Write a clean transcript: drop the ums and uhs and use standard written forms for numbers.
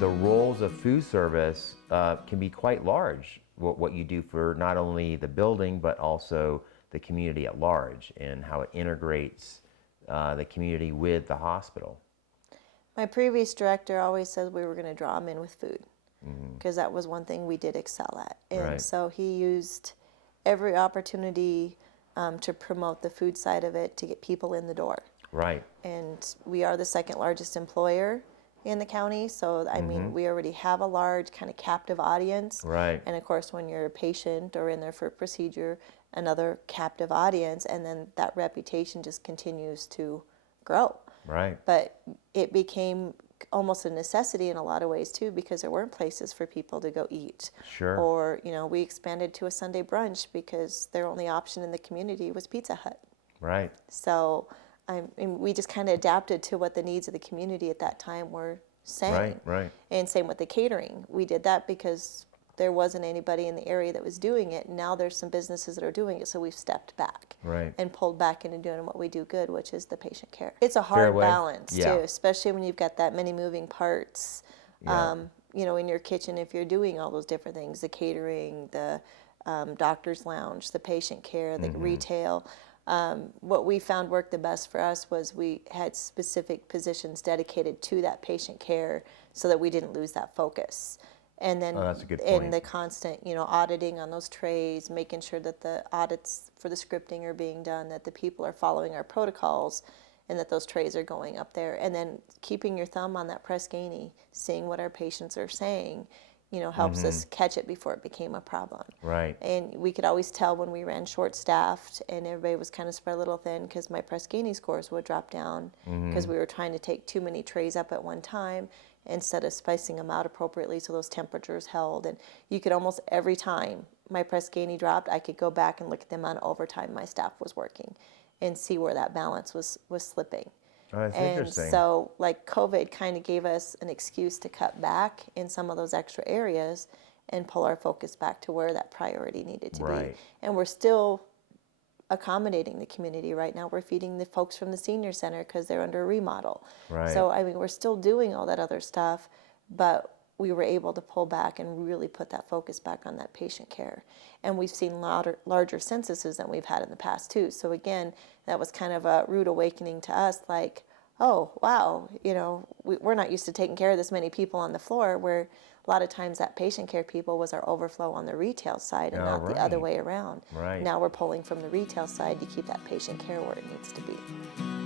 the roles of food service can be quite large. What you do for not only the building, but also the community at large, and how it integrates the community with the hospital. My previous director always said we were going to draw them in with food, because that was one thing we did excel at. And Right. so he used every opportunity to promote the food side of it to get people in the door. Right. And we are the second largest employer in the county, so I mean, we already have a large kind of captive audience. Right. And of course, when you're a patient or in there for a procedure, another captive audience, and then that reputation just continues to grow. Right. But it became almost a necessity in a lot of ways too, because there weren't places for people to go eat. Sure. Or, you know, we expanded to a Sunday brunch because their only option in the community was Pizza Hut. Right. So and we just kind of adapted to what the needs of the community at that time were saying. Right. Right. And same with the catering. We did that because there wasn't anybody in the area that was doing it. Now there's some businesses that are doing it, so we've stepped back Right. and pulled back into doing what we do good, which is the patient care. It's a hard balance Yeah. too, especially when you've got that many moving parts. Yeah. You know, in your kitchen, if you're doing all those different things, the catering, the doctor's lounge, the patient care, the retail. What we found worked the best for us was we had specific positions dedicated to that patient care so that we didn't lose that focus. And then that's a good point. and the constant, you know, auditing on those trays, making sure that the audits for the scripting are being done, that the people are following our protocols, and that those trays are going up there. And then keeping your thumb on that Press Ganey, seeing what our patients are saying, you know, helps us catch it before it became a problem. Right. And we could always tell when we ran short-staffed and everybody was kind of spread a little thin, because my Press Ganey scores would drop down because we were trying to take too many trays up at one time instead of spicing them out appropriately so those temperatures held. And you could almost every time my Press Ganey dropped, I could go back and look at the amount of overtime my staff was working and see where that balance was slipping. Oh, that's And interesting. so, like, COVID kind of gave us an excuse to cut back in some of those extra areas and pull our focus back to where that priority needed to Right. be. And we're still accommodating the community right now. We're feeding the folks from the senior center because they're under a remodel. Right. So, I mean, we're still doing all that other stuff, but we were able to pull back and really put that focus back on that patient care. And we've seen larger censuses than we've had in the past too. So again, that was kind of a rude awakening to us, like, oh, wow, you know, we're not used to taking care of this many people on the floor, where a lot of times that patient care people was our overflow on the retail side and not the other way around. Right. Now we're pulling from the retail side to keep that patient care where it needs to be.